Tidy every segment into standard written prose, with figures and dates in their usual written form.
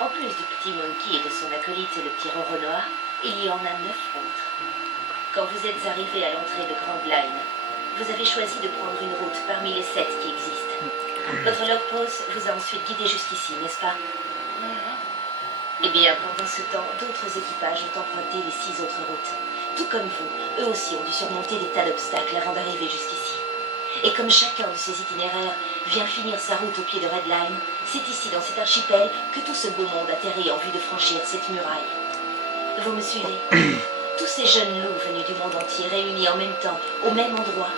En plus du petit Monkey et de son acolyte le petit Roro Noir, il y en a 9 autres. Quand vous êtes arrivé à l'entrée de Grand Line, vous avez choisi de prendre une route parmi les 7 qui existent. Votre log pose vous a ensuite guidé jusqu'ici, n'est-ce pas? Eh bien, pendant ce temps, d'autres équipages ont emprunté les 6 autres routes. Tout comme vous, eux aussi ont dû surmonter des tas d'obstacles avant d'arriver jusqu'ici. Et comme chacun de ces itinéraires vient finir sa route au pied de Red Line, c'est ici, dans cet archipel, que tout ce beau monde atterrit en vue de franchir cette muraille. Vous me suivez? Tous ces jeunes loups venus du monde entier, réunis en même temps, au même endroit.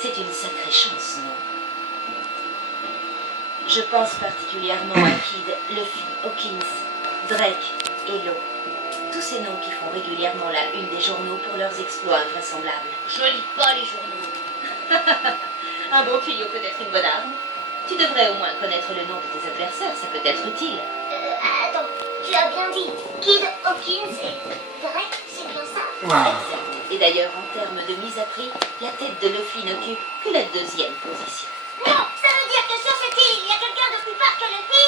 C'est une sacrée chance, non? Je pense particulièrement à Kid, Luffy, Hawkins, Drake et Law. Tous ces noms qui font régulièrement la une des journaux pour leurs exploits invraisemblables. Je lis pas les journaux. Un bon tuyau peut être une bonne arme. Tu devrais au moins connaître le nom de tes adversaires, ça peut être utile. Attends, tu as bien dit Kid, Hawkins et Drake, c'est bien ça? Wow. Et d'ailleurs, en termes de mise à prix, la tête de Luffy n'occupe que la 2e position. Non, ça veut dire que sur cette île, il y a quelqu'un de plus fort que Luffy?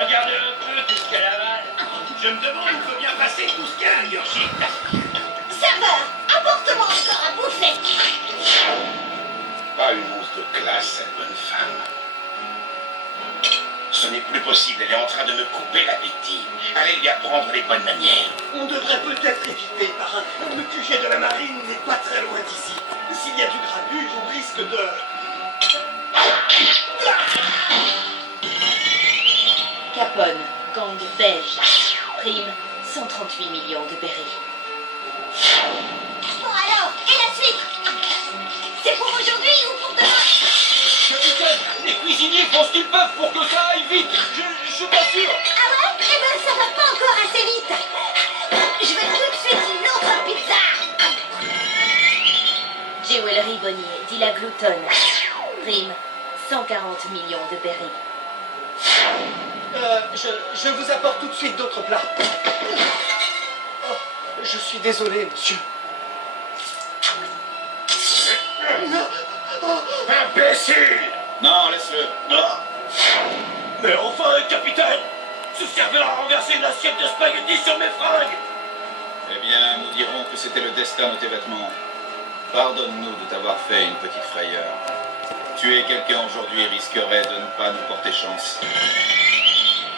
Regardez un peu tout ce qu'elle avale. Je me demande où peut bien passer tout ce qu'elle a, Yoshi. Serveur, apporte-moi encore à bouffer. Pas une once de classe, cette bonne femme. Ce n'est plus possible, elle est en train de me couper l'appétit. Allez lui apprendre les bonnes manières. On devrait peut-être éviter, parrain. Le QG de la marine n'est pas très loin d'ici. S'il y a du grabuge, on risque de... Capone, gang belge, prime 138 millions de berries. Bon alors, et la suite? C'est pour aujourd'hui ou pour demain? Capitaine, les cuisiniers font ce qu'ils peuvent pour que ça aille vite. Je t'assure. Ah ouais? Eh ben ça va pas encore assez vite. Je veux tout de suite une autre pizza. Jewelry Bonnier, dit la gloutonne. Prime 140 millions de berries. Je vous apporte tout de suite d'autres plats. Oh, je suis désolé, monsieur. Imbécile! Non, laisse-le. Mais enfin, capitaine! Ce serveur a renversé une assiette de spaghettis sur mes fringues! Eh bien, nous dirons que c'était le destin de tes vêtements. Pardonne-nous de t'avoir fait une petite frayeur. Tuer quelqu'un aujourd'hui risquerait de ne pas nous porter chance.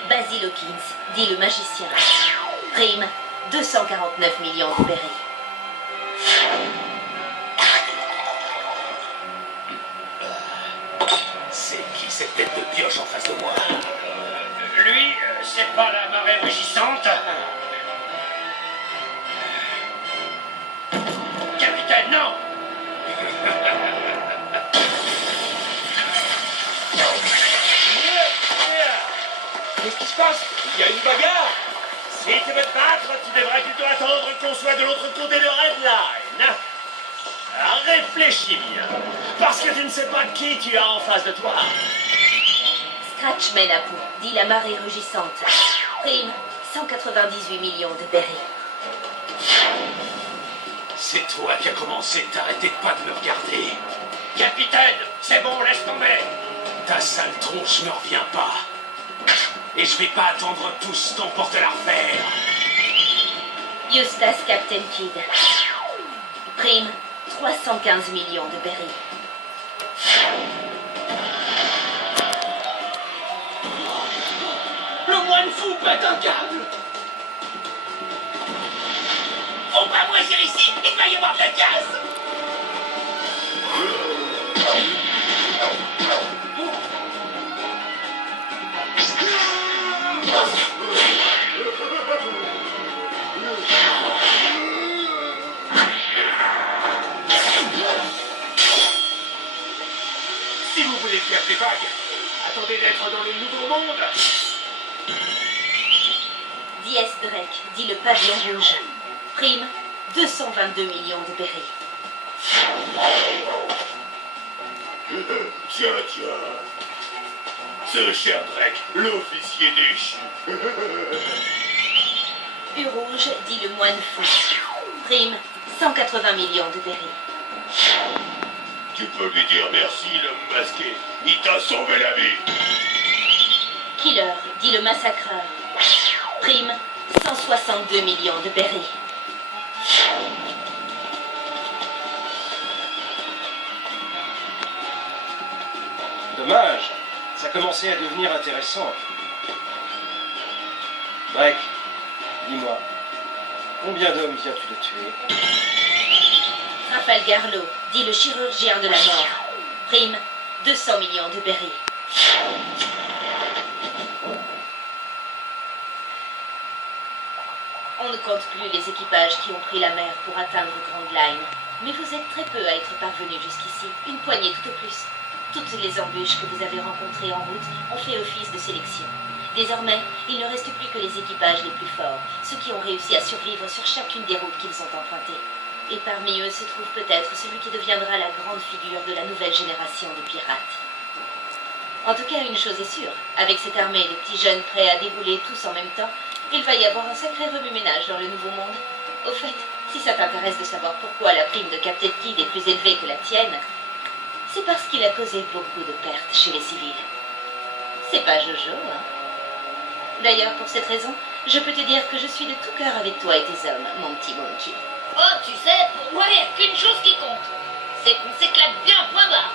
Basil Hawkins, dit le magicien. Prime 249 millions de berries. C'est qui cette tête de pioche en face de moi? Lui, c'est pas la marée rugissante. Capitaine, non! Qu'est-ce qui se passe? Il y a une bagarre! Si tu veux te battre, tu devrais plutôt attendre qu'on soit de l'autre côté de Red Line. Alors, réfléchis bien, parce que tu ne sais pas qui tu as en face de toi. Scratch mène à bout, dit la marée rugissante. Prime 198 millions de berries. C'est toi qui as commencé, t'arrêtais pas de me regarder. Capitaine, c'est bon, laisse tomber. Ta sale tronche ne revient pas. Et je vais pas attendre tous ton porte la refaire. Eustace Captain Kidd. Prime 315 millions de berries. Le moine fou pète un câble. Faut pas moisir ici, il va y avoir de la casse. Si vous voulez faire des vagues, attendez d'être dans le nouveau monde. Dies Drake, dit le pavillon rouge. Prime 222 millions de berries. Tiens. Ce cher Drake, l'officier déchu. U-Rouge dit le moine fou. Prime, 180 millions de berries. Tu peux lui dire merci, l'homme masqué. Il t'a sauvé la vie. Killer dit le massacreur. Prime, 162 millions de berries. Dommage, ça commençait à devenir intéressant. Drake, dis-moi, combien d'hommes viens-tu de tuer? Trafalgar Law dit le chirurgien de la mort. Prime, 200 millions de berries. On ne compte plus les équipages qui ont pris la mer pour atteindre Grand Line. Mais vous êtes très peu à être parvenus jusqu'ici, une poignée tout au plus. Toutes les embûches que vous avez rencontrées en route ont fait office de sélection. Désormais, il ne reste plus que les équipages les plus forts, ceux qui ont réussi à survivre sur chacune des routes qu'ils ont empruntées. Et parmi eux se trouve peut-être celui qui deviendra la grande figure de la nouvelle génération de pirates. En tout cas, une chose est sûre, avec cette armée de petits jeunes prêts à débouler tous en même temps, il va y avoir un sacré remue-ménage dans le Nouveau Monde. Au fait, si ça t'intéresse de savoir pourquoi la prime de Captain Kidd est plus élevée que la tienne, c'est parce qu'il a causé beaucoup de pertes chez les civils. C'est pas Jojo, hein? D'ailleurs, pour cette raison, je peux te dire que je suis de tout cœur avec toi et tes hommes, mon petit monkey. Oh, tu sais, pour moi, il n'y a qu'une chose qui compte. C'est qu'on s'éclate bien, point barre.